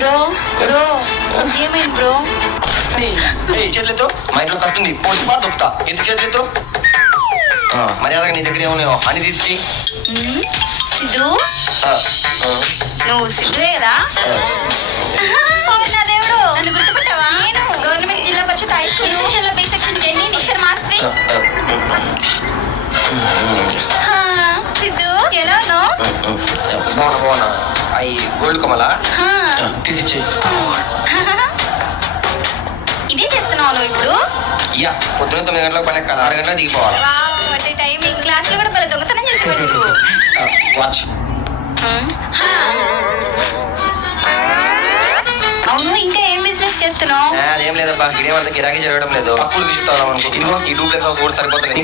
Bro bro ఏమైంది bro? చేతులతో మా ఇంట్లో కట్టుంది పోటీ బాగా దొక్కుతా. ఎందుకు చేతులతో మర్యాదగా నీ దగ్గర ఏమన్నాయో అని తీసుకు. సిద్ధు నువ్వు సిద్ధువేరా? నా దేవుడు నన్ను గుర్తుపట్టావా? నేను government Zilla Parishad high school section లో బి సెక్షన్ జెన్నీ సార్ మాస్త్రి. సిద్ధు ఎలా ఉన్నావు? బాగున్నా అవి గోల్డ్ కమలా తీసిచ్చే. ఇదే చేస్తున్నావు నువ్వు ఇప్పుడు? యా పొద్దున 9 గంటలకు పని ఎక్కాలి, 6 గంటలకు దిగిపోవాలి. టైమింగ్ క్లాస్ లో కూడా భలే దొంగతనం చేసేవాడు నువ్వు. వాచ్. అవును ఇంకా ఏం బిజినెస్ చేస్తున్నావు? అదేం లేదబ్బా, ఇదేమంతా గిరాకీ జరగడం లేదు. అప్పులు షిఫ్ట్ అవ్వాలనుకో. ఇదిగో ఈ డూప్లెక్స్ హౌస్ కూడా సరిపోతుంది.